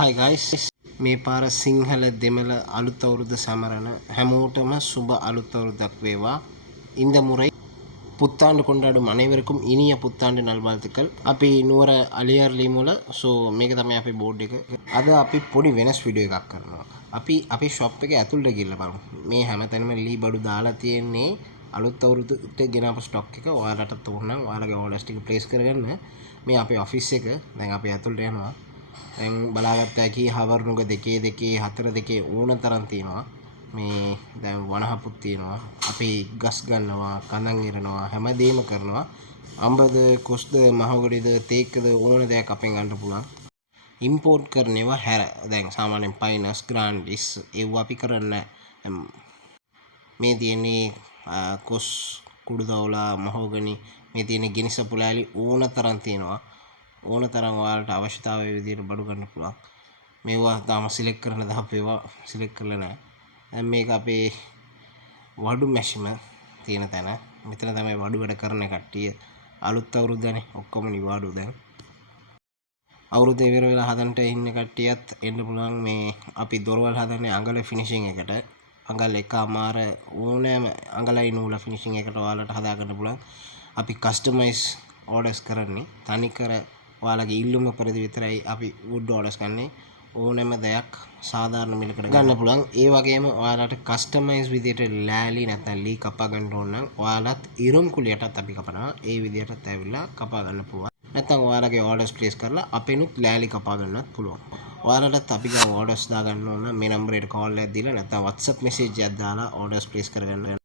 Hi guys, මේ පාර සිංහල දෙමළ අලුත් අවුරුද්ද සමරන හැමෝටම සුබ අලුත් අවුරුද්දක් වේවා. இந்த முறை புத்தாண்டு கொண்டாடும் අனைவருக்கும் இனிய புத்தாண்டு நல்வாழ்த்துக்கள். අපි නුවර අලියර්ලි මුල මේක තමයි අපේ බෝඩ් එක. අද අපි පොඩි වෙනස් වීඩියෝ එකක් කරනවා. අපි අපේ ෂොප් එකේ ඇතුළට ගිහිල්ලා බලමු. මේ හැමතැනම ලී බඩු දාලා තියෙන්නේ අලුත් අවුරුද්දට ගෙනාපු ස්ටොක් එක. ඔයාලටත් ඕන නම් ඔයාලගේ ඕඩර්ස් ටික ප්ලේස් කරගන්න. මේ අපේ ඔෆිස් එක. දැන් අපි ඇතුළට යනවා. දැන් බලාගත්ත හැකි හවර් නුග 2 4 2 ඕන තරම් තියෙනවා. මේ දැන් වනහපුත් තියෙනවා. අපි ගස් ගන්නවා, කඳන් ඉරනවා, හැමදේම කරනවා. අඹද, කොස්ද, මහගොඩිද, තේක්කද ඕන දෙයක් අපෙන් ගන්න පුළුවන්. ඉම්පෝර්ට් කරන ඒවා හැර දැන් සාමාන්‍යයෙන් පයිනස්, ග්‍රෑන්ඩිස් ඒව අපි කරන්නේ නැහැ. මේ තියෙන්නේ කොස්, කුඩු දවලා, මහෝගනි, මේ තියෙන ගිනි සපුලෑලි ඕන තරම් තියෙනවා. ඕන තරම් ඔයාලට අවශ්‍යතාවය විදිහට බඩු ගන්න පුළුවන්. මේවා තාම සිලෙක්ට් කරන්න දාපු ඒවා සිලෙක්ට් කරලා නැහැ. දැන් මේක අපේ වඩු මැෂිම තියෙන තැන. මෙතන තමයි වඩු වැඩ කරන කට්ටිය. අලුත් අවුරුද්දනේ ඔක්කොම නිවාඩු දැන්. අවුරුද්ද ඉවර වෙලා හදන්නට ඉන්න කට්ටියත් එන්න පුළුවන්. මේ අපි දොරවල් හදන්නේ අඟල ෆිනිෂින් එකට. අඟල් එකමාර ඕනෑම අඟලයි නූල ෆිනිෂින් එකට ඔයාලට හදා ගන්න පුළුවන්. අපි කස්ටමයිස් ඕඩර්ස් කරන්නේ තනිකර ඔයාලගේ ඉල්ලුම පරිදි විතරයි අපි වුඩ් ඕඩර්ස් ගන්නේ. ඕනෑම දෙයක් සාධාරණ මිලකට ගන්න පුළුවන්. ඒ වගේම ඔයාලට කස්ටමයිස් විදියට ලෑලි නැත්නම් ලී කපා ගන්න ඕන නම් ඔයාලත් ඉරම් කුලියටත් අපි කපනවා. ඒ විදියටත් ඇවිල්ලා කපා ගන්න පුළුවන්. නැත්නම් ඔයාලගේ ඕඩර්ස් ප්ලේස් කරලා අපෙනුත් ලෑලි කපා ගන්නත් පුළුවන්. ඔයාලටත් අපි ගාව ඕඩර්ස් දාගන්න ඕන මේ නම්බරේට කෝල් එකක් දීලා නැත්නම් WhatsApp මෙසේජ් එකක් දාලා ඕඩර්ස් ප්ලේස් කරගන්න.